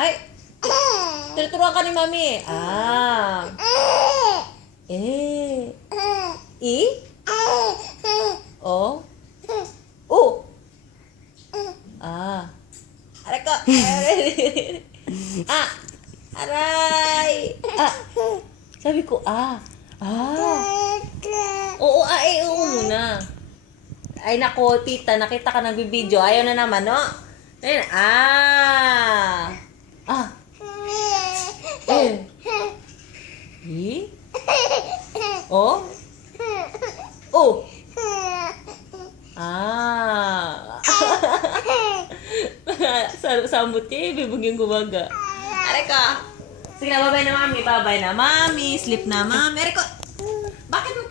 Ay! Turuturuan ka ni Mami. Ah. Eh. I? O? O? Ah. Aray ko. Ah. Aray. Ah. Sabi ko, ah. Ah. Oo, oo muna. Ay, nako, tita, nakita ka nagbibideo. Ayaw na naman, no? Ayun, ah. Ah. Eh. Eh? Oh? Oh. Ah. Samot niya, bibog yung gumaga. Aray ko. Sige na, babay na, Mami. Babay na, Mami. Sleep na, Mami. Aray ko. Bakit mo